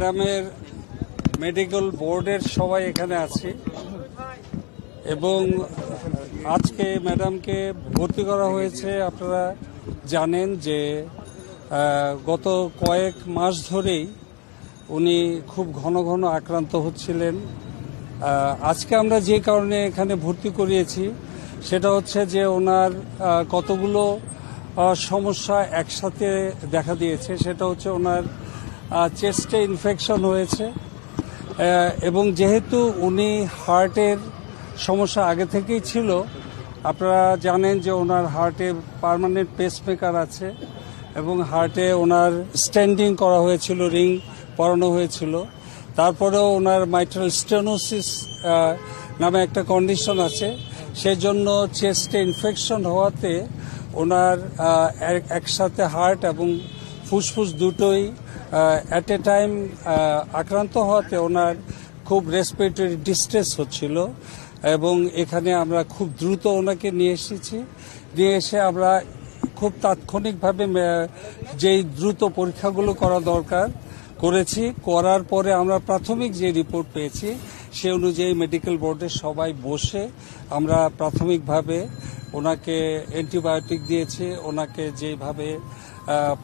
গ্রামের মেডিকেল বোর্ডের সবাই এখানে আছি এবং আজকে ম্যাডামকে ভর্তি করা হয়েছে। আপনারা জানেন যে গত কয়েক মাস ধরেই উনি খুব ঘন ঘন আক্রান্ত হচ্ছিলেন। আজকে আমরা যে কারণে এখানে ভর্তি করিয়েছি সেটা হচ্ছে যে ওনার কতগুলো সমস্যা একসাথে দেখা দিয়েছে। সেটা হচ্ছে ওনার চেস্টে ইনফেকশন হয়েছে এবং যেহেতু উনি হার্টের সমস্যা আগে থেকেই ছিল, আপনারা জানেন যে ওনার হার্টে পার্মানেন্ট পেসমেকার আছে এবং হার্টে ওনার স্ট্যান্ডিং করা হয়েছিল, রিং পরানো হয়েছিল। তারপরেও ওনার মাইট্রাল স্টেনোসিস নামে একটা কন্ডিশন আছে, সেই জন্য চেস্টে ইনফেকশন হওয়াতে ওনার একসাথে হার্ট এবং ফুসফুস দুটোই অ্যাট এ টাইম আক্রান্ত হওয়াতে ওনার খুব রেসপিরেটরি ডিস্ট্রেস হচ্ছিল এবং এখানে আমরা খুব দ্রুত ওনাকে নিয়ে এসে আমরা খুব তাৎক্ষণিকভাবে যেই দ্রুত পরীক্ষাগুলো করা দরকার করেছি। করার পরে আমরা প্রাথমিক যে রিপোর্ট পেয়েছি সে অনুযায়ী মেডিকেল বোর্ডের সবাই বসে আমরা প্রাথমিকভাবে ওনাকে অ্যান্টিবায়োটিক দিয়েছি। ওনাকে যেভাবে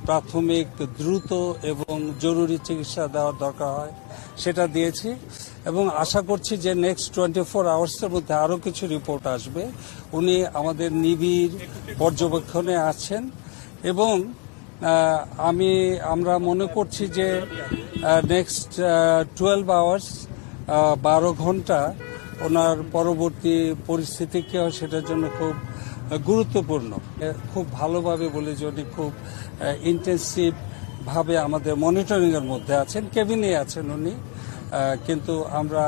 প্রাথমিক দ্রুত এবং জরুরি চিকিৎসা দেওয়ার দরকার হয় সেটা দিয়েছি এবং আশা করছি যে নেক্সট 24 আওয়ার্সের মধ্যে আরও কিছু রিপোর্ট আসবে। উনি আমাদের নিবিড় পর্যবেক্ষণে আছেন এবং আমরা মনে করছি যে নেক্সট 12 আওয়ার্স 12 ঘন্টা ওনার পরবর্তী পরিস্থিতি কি হয় সেটার জন্য খুব গুরুত্বপূর্ণ। খুব ভালোভাবে বলে যে উনি খুব ইন্টেন্সিভ ভাবে আমাদের মনিটরিংয়ের মধ্যে আছেন, কেবিনে আছেন উনি, কিন্তু আমরা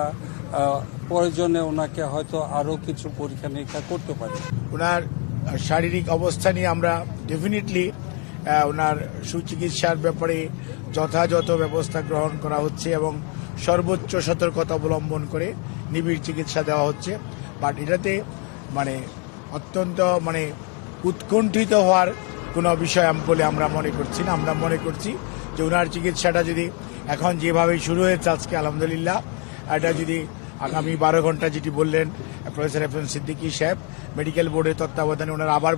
প্রয়োজনে ওনাকে হয়তো আরও কিছু পরীক্ষা নিরীক্ষা করতে পারি। ওনার শারীরিক অবস্থা নিয়ে আমরা ডেফিনেটলি ওনার সুচিকিৎসার ব্যাপারে যথাযথ ব্যবস্থা গ্রহণ করা হচ্ছে এবং সর্বোচ্চ সতর্কতা অবলম্বন করে নিবিড় চিকিৎসা দেওয়া হচ্ছে। বাট এটাতে অত্যন্ত উৎকণ্ঠিত হওয়ার কোনো বিষয় বলে আমরা মনে করছি না। আমরা মনে করছি যে ওনার চিকিৎসাটা যদি এখন যেভাবে শুরু হয়েছে আজকে আলহামদুলিল্লাহ, এটা যদি আগামী 12 ঘন্টা যেটি বললেন প্রফেসর এফএম সিদ্দিকী সাহেব, মেডিকেল বোর্ডের তত্ত্বাবধানে ওনারা আবার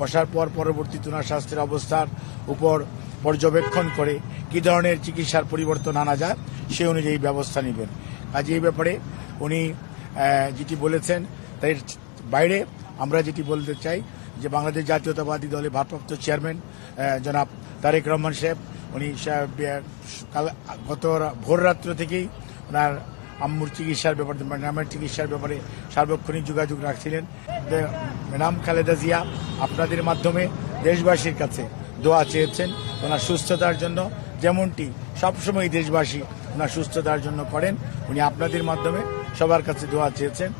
বসার পর পরবর্তীতে ওনার স্বাস্থ্যের অবস্থার উপর পর্যবেক্ষণ করে কি ধরনের চিকিৎসার পরিবর্তন আনা যায় সে অনুযায়ী ব্যবস্থা নেবেন। কাজে এই ব্যাপারে উনি যেটি বলেছেন তাই বাইরে আমরা যেটি বলতে চাই যে বাংলাদেশ জাতীয়তাবাদী দলের ভারপ্রাপ্ত চেয়ারম্যান জনাব তারেক রহমান সাহেব, উনি গত ভোর রাত্র থেকেই ওনার আম্মুর চিকিৎসার ব্যাপারে, ম্যাডামের চিকিৎসার ব্যাপারে সার্বক্ষণিক যোগাযোগ রাখছিলেন। ম্যাডাম খালেদা জিয়া আপনাদের মাধ্যমে দেশবাসীর কাছে দোয়া চেয়েছেন ওনার সুস্থতার জন্য, যেমনটি সবসময় দেশবাসী ওনার সুস্থতার জন্য করেন। উনি আপনাদের মাধ্যমে সবার কাছে দোয়া চেয়েছেন।